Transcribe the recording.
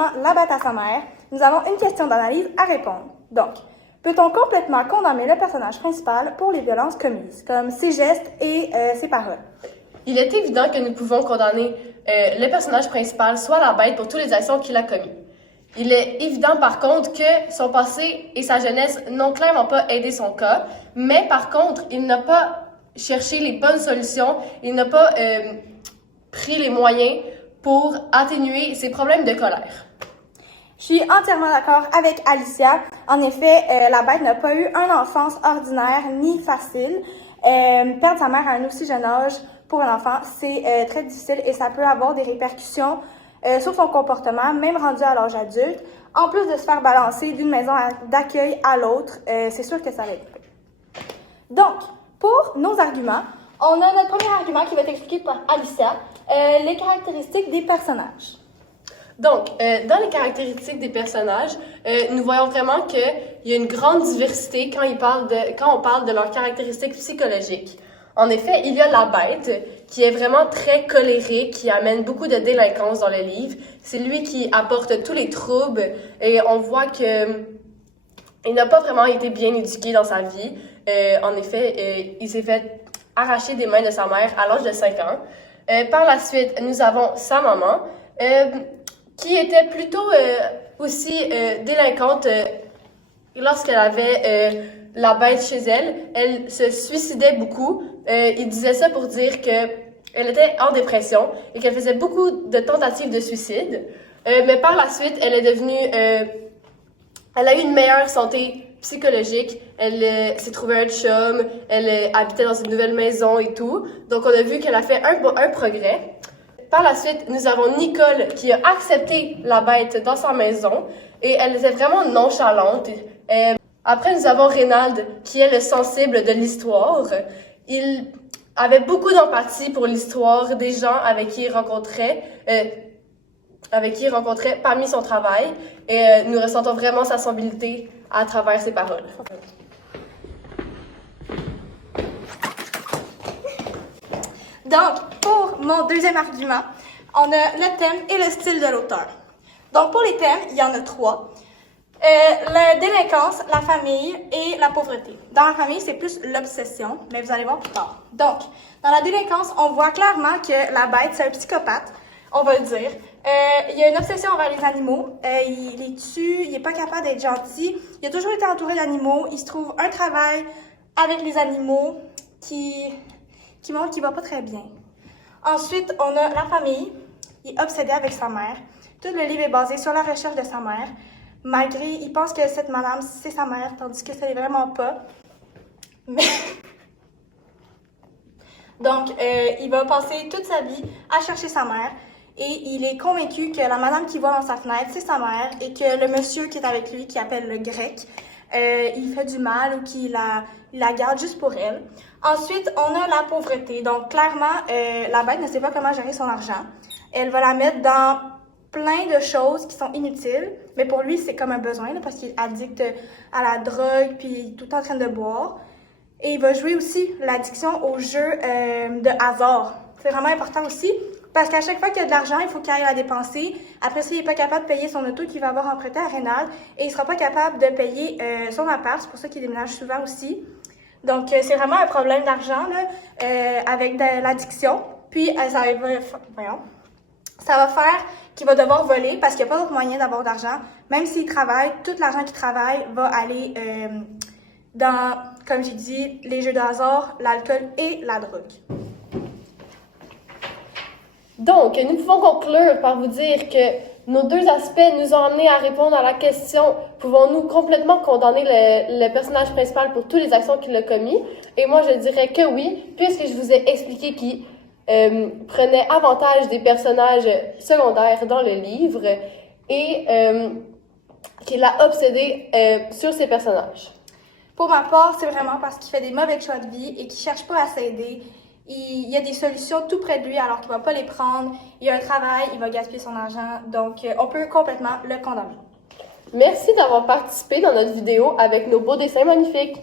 maman la bat à sa mère, nous avons une question d'analyse à répondre. Donc, peut-on complètement condamner le personnage principal pour les violences commises, comme ses gestes et ses paroles? Il est évident que nous pouvons condamner le personnage principal, soit la bête, pour toutes les actions qu'il a commises. Il est évident par contre que son passé et sa jeunesse n'ont clairement pas aidé son cas, mais par contre, il n'a pas cherché les bonnes solutions, il n'a pas pris les moyens pour atténuer ses problèmes de colère. Je suis entièrement d'accord avec Alicia. En effet, la bête n'a pas eu une enfance ordinaire ni facile. Perdre sa mère à un aussi jeune âge pour un enfant, c'est très difficile et ça peut avoir des répercussions sur son comportement, même rendu à l'âge adulte. En plus de se faire balancer d'une maison d'accueil à l'autre, c'est sûr que ça va être. Donc, pour nos arguments, on a notre premier argument qui va être expliqué par Alicia, les caractéristiques des personnages. Donc, dans les caractéristiques des personnages, nous voyons vraiment qu'il y a une grande diversité quand on parle de leurs caractéristiques psychologiques. En effet, il y a la bête, qui est vraiment très colérique, qui amène beaucoup de délinquance dans le livre. C'est lui qui apporte tous les troubles et on voit que il n'a pas vraiment été bien éduqué dans sa vie. En effet, il s'est fait arracher des mains de sa mère à l'âge de 5 ans. Par la suite, nous avons sa maman, qui était plutôt aussi délinquante lorsqu'elle avait la bête chez elle. Elle se suicidait beaucoup. Il disait ça pour dire qu'elle était en dépression et qu'elle faisait beaucoup de tentatives de suicide. Mais par la suite, elle est devenue... elle a eu une meilleure santé psychologique. Elle s'est trouvée un chum. Elle habitait dans une nouvelle maison et tout. Donc, on a vu qu'elle a fait un progrès. Par la suite, nous avons Nicole qui a accepté la bête dans sa maison et elle était vraiment nonchalante. Après, nous avons Reynald qui est le sensible de l'histoire. Il avait beaucoup d'empathie pour l'histoire des gens avec qui il rencontrait parmi son travail et nous ressentons vraiment sa sensibilité à travers ses paroles. Donc, pour mon deuxième argument, on a le thème et le style de l'auteur. Donc, pour les thèmes, il y en a 3. La délinquance, la famille et la pauvreté. Dans la famille, c'est plus l'obsession, mais vous allez voir plus tard. Donc, dans la délinquance, on voit clairement que la bête, c'est un psychopathe, on va le dire. Il y a une obsession envers les animaux. Il les tue, il n'est pas capable d'être gentil. Il a toujours été entouré d'animaux. Il se trouve un travail avec les animaux qui montre qu'il va pas très bien. Ensuite, on a la famille. Il est obsédé avec sa mère. Tout le livre est basé sur la recherche de sa mère. Malgré, il pense que cette madame, c'est sa mère, tandis que ce n'est vraiment pas. Mais... Donc, il va passer toute sa vie à chercher sa mère. Et il est convaincu que la madame qu'il voit dans sa fenêtre, c'est sa mère. Et que le monsieur qui est avec lui, qui appelle le grec, il fait du mal ou qu'il la garde juste pour elle. Ensuite, on a la pauvreté. Donc, clairement, la bête ne sait pas comment gérer son argent. Elle va la mettre dans plein de choses qui sont inutiles, mais pour lui, c'est comme un besoin, là, parce qu'il est addict à la drogue, puis il est tout le temps en train de boire. Et il va jouer aussi l'addiction aux jeux de hasard. C'est vraiment important aussi, parce qu'à chaque fois qu'il y a de l'argent, il faut qu'il aille la dépenser. Après ça, il n'est pas capable de payer son auto qu'il va avoir emprunté à Reynald, et il ne sera pas capable de payer son appart. C'est pour ça qu'il déménage souvent aussi. Donc, c'est vraiment un problème d'argent là, avec de l'addiction. Puis, ça va faire qu'il va devoir voler parce qu'il n'y a pas d'autre moyen d'avoir d'argent. Même s'il travaille, tout l'argent qu'il travaille va aller dans, comme j'ai dit, les jeux de hasard, l'alcool et la drogue. Donc, nous pouvons conclure par vous dire que nos deux aspects nous ont amenés à répondre à la question « Pouvons-nous complètement condamner le personnage principal pour toutes les actions qu'il a commises? » Et moi, je dirais que oui, puisque je vous ai expliqué qu'il prenait avantage des personnages secondaires dans le livre et qu'il a obsédé sur ces personnages. Pour ma part, c'est vraiment parce qu'il fait des mauvais choix de vie et qu'il ne cherche pas à s'aider. Il y a des solutions tout près de lui alors qu'il ne va pas les prendre. Il a un travail, il va gaspiller son argent. Donc, on peut complètement le condamner. Merci d'avoir participé dans notre vidéo avec nos beaux dessins magnifiques.